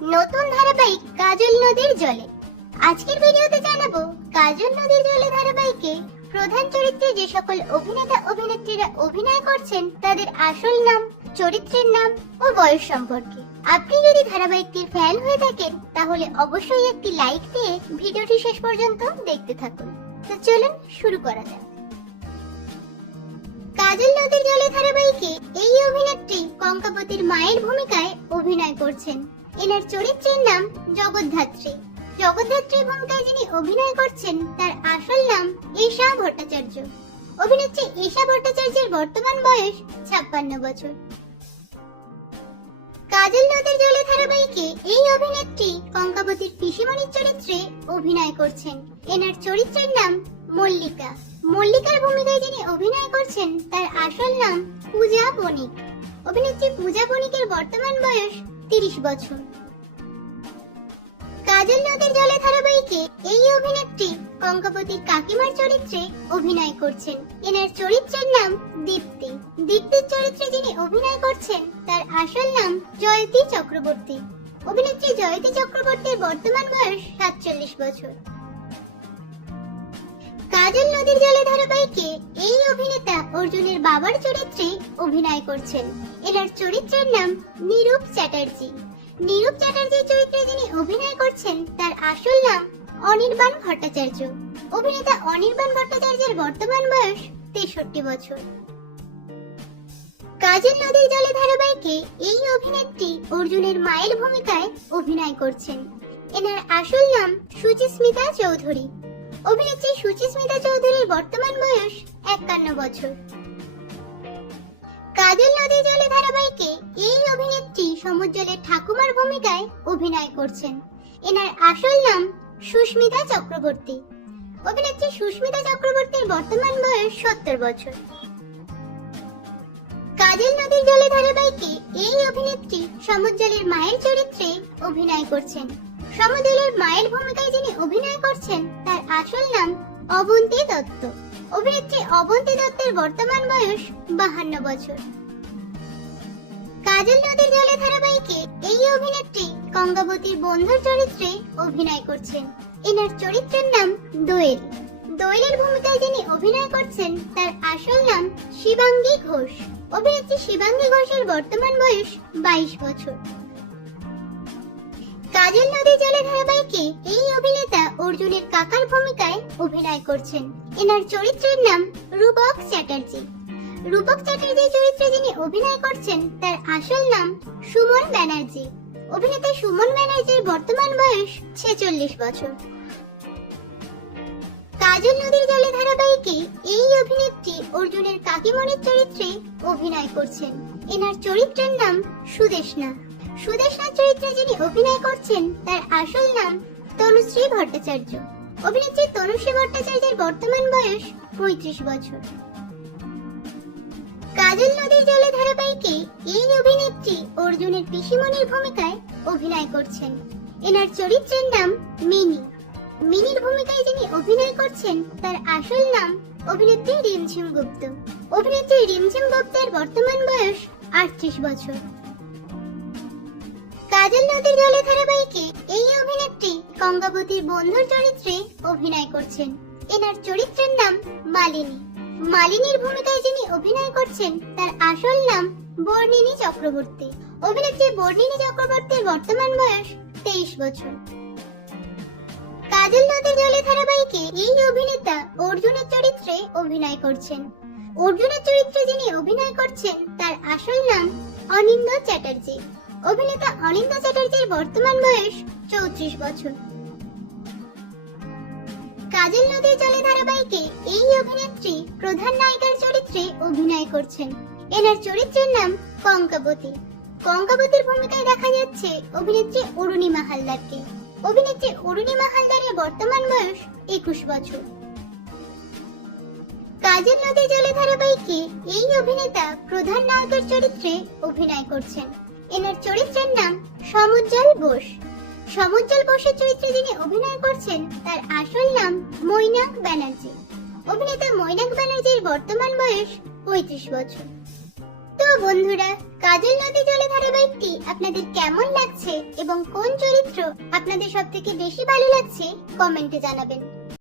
নতুন ধারাবাহিক কাজল নদীর জলে। আজকের ভিডিওতে জানাবো কাজল নদীর জলে ধারাবাহিকে প্রধান চরিত্রে যে সকল অভিনেতা অভিনেত্রীরা অভিনয় করছেন তাদের আসল নাম, চরিত্রের নাম ও বয়স সম্পর্কে। আপনি যদি ধারাবাহিকটির ফ্যান হয়ে থাকেন তাহলে অবশ্যই একটি লাইক দিয়ে ভিডিওটি শেষ পর্যন্ত দেখতে থাকুন। তো চলুন শুরু করা যাক। কাজল নদীর জলে ধারাবাহিকে এই অভিনেত্রী কঙ্কাবতীর মায়ের ভূমিকায় অভিনয় করছেন। এনার চরিত্রের নাম জগদ্ধাত্রী। জগদ্ধাত্রীর ভূমিকায় যিনি অভিনয় করছেন তার আসল নাম ঈশা ভট্টাচার্য। অভিনেত্রী ঈশা ভট্টাচার্যের বর্তমান বয়স 56 বছর। কাজল নদীর জলে ধারাবাহিকে এই অভিনেত্রী কঙ্কাবতীর পিসিমণির চরিত্রে অভিনয় করছেন। এনার চরিত্রের নাম মল্লিকা। মল্লিকার ভূমিকায় যিনি অভিনয় করছেন তার আসল নাম পূজা বণিক। অভিনেত্রী পূজা বণিকের বর্তমান বয়স 30 বছর। কাজল নদীর জলে ধারাবাহিকে এই অভিনেত্রী কঙ্কাবতীর কাকিমার চরিত্রে অভিনয় করছেন। এনার চরিত্রের নাম দীপ্তি। দীপ্তির চরিত্রে যিনি অভিনয় করছেন তার আসল নাম জয়তী চক্রবর্তী। অভিনেত্রী জয়তী চক্রবর্তীর বর্তমান বয়স 47 বছর। কাজল নদীর জলে ধারাবাহিকে এই অভিনেতা অর্জুনের বাবার চরিত্রে অভিনয় করছেন। এনার চরিত্রের নাম নিরূপ চ্যাটার্জি। নিরূপ চ্যাটার্জির চরিত্রে যিনি অভিনয় করছেন তার আসল নাম অনির্বাণ ভট্টাচার্য। অভিনেতা অনির্বাণ ভট্টাচার্যের বর্তমান বয়স 63 বছর। কাজল নদীর জলে ধারাবাহিকে এই অভিনেত্রী অর্জুনের মায়ের ভূমিকায় অভিনয় করছেন। এনার আসল নাম সুচিস্মিতা চৌধুরী। অভিনেত্রী সুচিস্মিতা চৌধুরীর বর্তমান বয়স 51 বছর। কাজল নদীর জলে ধারাবাহিকে এই অভিনেত্রী সমুজ্জ্বলের ঠাকুমার ভূমিকায় অভিনয় করছেন। এনার আসল নাম সুস্মিতা চক্রবর্তী। অভিনেত্রী সুস্মিতা চক্রবর্তীর বর্তমান বয়স 70 বছর। কাজল নদীর জলে ধারাবাহিকে এই অভিনেত্রী সমুজ্জ্বলের মায়ের চরিত্রে অভিনয় করছেন। সমুজ্জ্বলের মায়ের ভূমিকায় যিনি অভিনয় করছেন তার আসল নাম অবন্তী দত্ত। অভিনেত্রী অবন্তী দত্তের বর্তমান বয়স 52 বছর। কাজল নদীর জলে ধারাবাহিকে এই অভিনেত্রী কঙ্কাবতীর বন্ধুর চরিত্রে অভিনয় করছেন। এনার চরিত্রের নাম দোয়েল। দোয়েলের ভূমিকায় যিনি অভিনয় করছেন তার আসল নাম শিবাঙ্গী ঘোষ। অভিনেত্রী শিবাঙ্গী ঘোষের বর্তমান বয়স 22 বছর। কাজল নদীর জলে ধারাবাহিকে এই অভিনেতা অর্জুনের কাকার ভূমিকায় অভিনয় করছেন। এনার চরিত্রের নাম রূপক চ্যাটার্জি। রূপক চ্যাটার্জির চরিত্রে যিনি অভিনয় করছেন তার আসল নাম সুমন ব্যানার্জি। অভিনেতা সুমন ব্যানার্জির বর্তমান বয়স 46 বছর। কাজল নদীর জলে ধারাবাহিকে এই অভিনেত্রী অর্জুনের কাকিমণির চরিত্রে অভিনয় করছেন। এনার চরিত্রের নাম সুদেশনা। সুদেশনার চরিত্রে যিনি অভিনয় করছেন তার আসল নাম তনুশ্রী ভট্টাচার্য। অভিনেত্রী তনুশ্রী ভট্টাচার্যের বর্তমান বয়স 35 বছর। কাজল নদীর জলে ধারাবাহিকে এই অভিনেত্রী অর্জুনের পিসিমণির ভূমিকায় অভিনয় করছেন। এনার চরিত্রের নাম মিনি। মিনির ভূমিকায় যিনি অভিনয় করছেন তার আসল নাম অভিনেত্রী রিমঝিম গুপ্ত। অভিনেত্রী রিমঝিম গুপ্তের বর্তমান বয়স 38 বছর। কাজল নদীর জলে ধারাবাহিকে এই অভিনেত্রী কঙ্কাবতীর বন্ধুর চরিত্রে অভিনয় করছেন। এনার চরিত্রের নাম মালিনী। মালিনীর ভূমিকায় যিনি অভিনয় করছেন তার আসল নাম বর্ণিনী চক্রবর্তী। অভিনেত্রী বর্ণিনী চক্রবর্তীর বর্তমান বয়স 23 বছর। কাজল নদীর জলে ধারাবাহিকে এই অভিনেতা অর্জুনের চরিত্রে অভিনয় করছেন। অর্জুনের চরিত্রে যিনি অভিনয় করছেন তার আসল নাম অনিন্দ চ্যাটার্জি। অভিনেতা অনিন্দ চ্যাটার্জির বর্তমান বয়স 34 বছর। কাজল নদীর জলে ধারাবাহিকে এই অভিনেত্রী প্রধান নায়িকার চরিত্রে অভিনয় করছেন। এনার চরিত্রের নাম কঙ্কাবতী। কঙ্কাবতীর ভূমিকায় দেখা যাচ্ছে অভিনেত্রী অরুণিমা হালদারকে। অভিনেত্রী অরুণিমা হালদারের বর্তমান বয়স 21 বছর। কাজল নদীর জলে ধারাবাহিকে এই অভিনেতা প্রধান নায়কের চরিত্রে অভিনয় করছেন। এনার চরিত্রের নাম সমুজ্জ্বল বোস। সমুজ্জ্বল বোসের চরিত্রে যিনি অভিনয় করছেন তার আসল নাম মৈনাক ব্যানার্জি। অভিনেতা মৈনাক ব্যানার্জির বর্তমান বয়স 35 বছর। তো বন্ধুরা, কাজল নদী জলে ধারাবাহিকটি আপনাদের কেমন লাগছে এবং কোন চরিত্র আপনাদের সবথেকে বেশি ভালো লাগছে কমেন্টে জানাবেন।